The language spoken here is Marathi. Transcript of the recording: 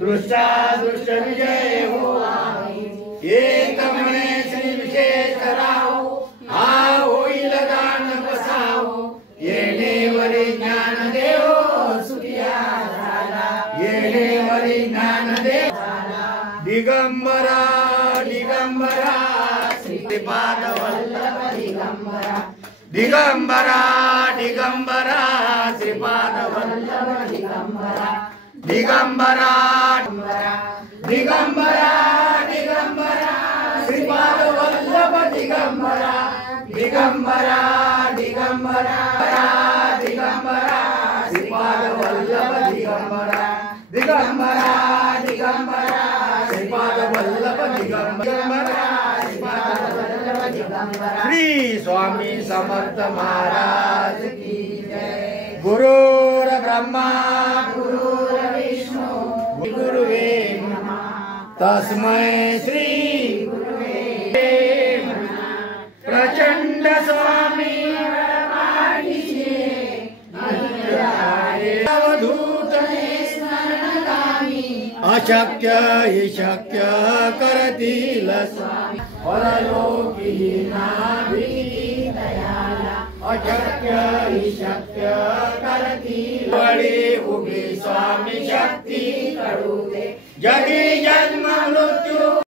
दृष्टा दृष्ट विजय हो एक म्हणे श्री विशेषराव हा होईल दान बसावो येणेवरी ज्ञान देव सुखिया झाला येणेवरी ज्ञान देव दिगंबरा दिगंबरा श्रीपाद वल्लभ दिगंबरा दिगंबरा दिगंबरा श्रीपाद वल्लभ दिगंबरा दिगंबरा दिगंबरा दिगंबरा श्रीपाद वल्लभ दिगंबरा दिगंबरा दिगंबरा दिगंबरा श्रीपाद वल्लभ दिगंबरा दिगंबरा दिगंबरा श्रीपाद वल्लभ दिगंबरा श्री स्वामी समर्थ महाराज की जय। गुरुर ब्रह्मा गुरुर विष्णु गुरुवे नमः तस्मै श्री गुरुवे नमः। प्रचंड स्वामी अवधूत अशक्य हि शक्य करतील स्वामी परलोकी नाभी दयाला अशक्य हि शक्य करतील वळी उभी स्वामी शक्ती करू दे जगी जन्म मृत्यू